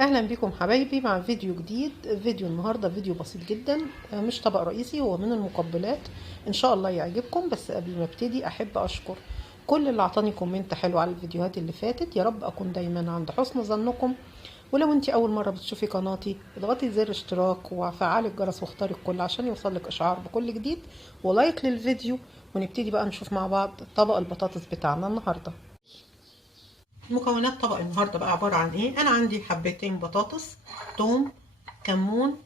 اهلا بكم حبايبي مع فيديو جديد. فيديو النهارده فيديو بسيط جدا، مش طبق رئيسي، هو من المقبلات. ان شاء الله يعجبكم. بس قبل ما ابتدي احب اشكر كل اللي اعطاني كومنت حلو على الفيديوهات اللي فاتت. يا رب اكون دايما عند حسن ظنكم. ولو انتي اول مره بتشوفي قناتي اضغطي زر اشتراك وفعلي الجرس واختاري الكل عشان يوصلك اشعار بكل جديد، ولايك للفيديو. ونبتدي بقى نشوف مع بعض طبق البطاطس بتاعنا النهارده. مكونات طبق النهارده بقى عباره عن ايه؟ انا عندي حبتين بطاطس، ثوم، كمون،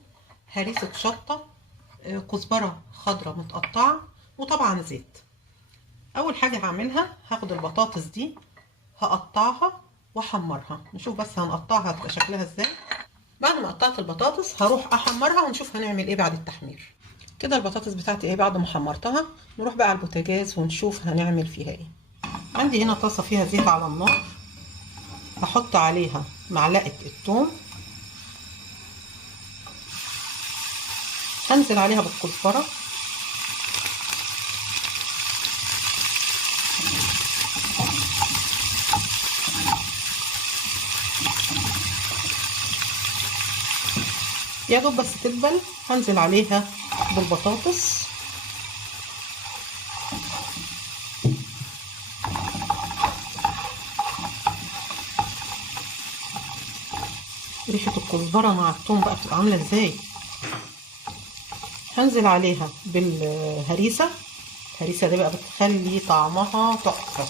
هريسه شطه، كزبره خضراء متقطعه، وطبعا زيت. اول حاجه هعملها هاخد البطاطس دي هقطعها واحمرها. نشوف بس هنقطعها هتبقى شكلها ازاي. بعد ما قطعت البطاطس هروح احمرها ونشوف هنعمل ايه بعد التحمير. كده البطاطس بتاعتي ايه بعد ما حمرتها. نروح بقى على البوتاجاز ونشوف هنعمل فيها ايه. عندي هنا طاسه فيها زيت على النار، هحط عليها معلقة الثوم، هنزل عليها بالكزبرة، يا دوب بس تدبل. هنزل عليها بالبطاطس، ريحة الكزبرة مع الثوم بقى بتبقى عاملة ازاي. هنزل عليها بالهريسة. الهريسة دي بقى بتخلي طعمها تحفة.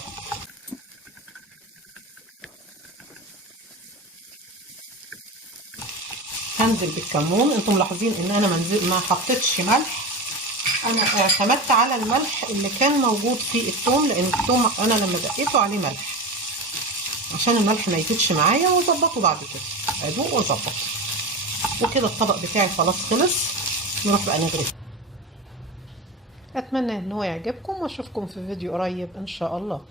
هنزل بالكمون. انتم ملاحظين ان انا ما حطيتش ملح، انا اعتمدت على الملح اللي كان موجود في الثوم، لان الثوم انا لما دقيته عليه ملح عشان الملح ما يزيدش معايا، واظبطه بعد كده ادوق واظبط. وكده الطبق بتاعي خلاص خلص. نروح بقى نغرف. اتمنى ان هو يعجبكم واشوفكم في فيديو قريب ان شاء الله.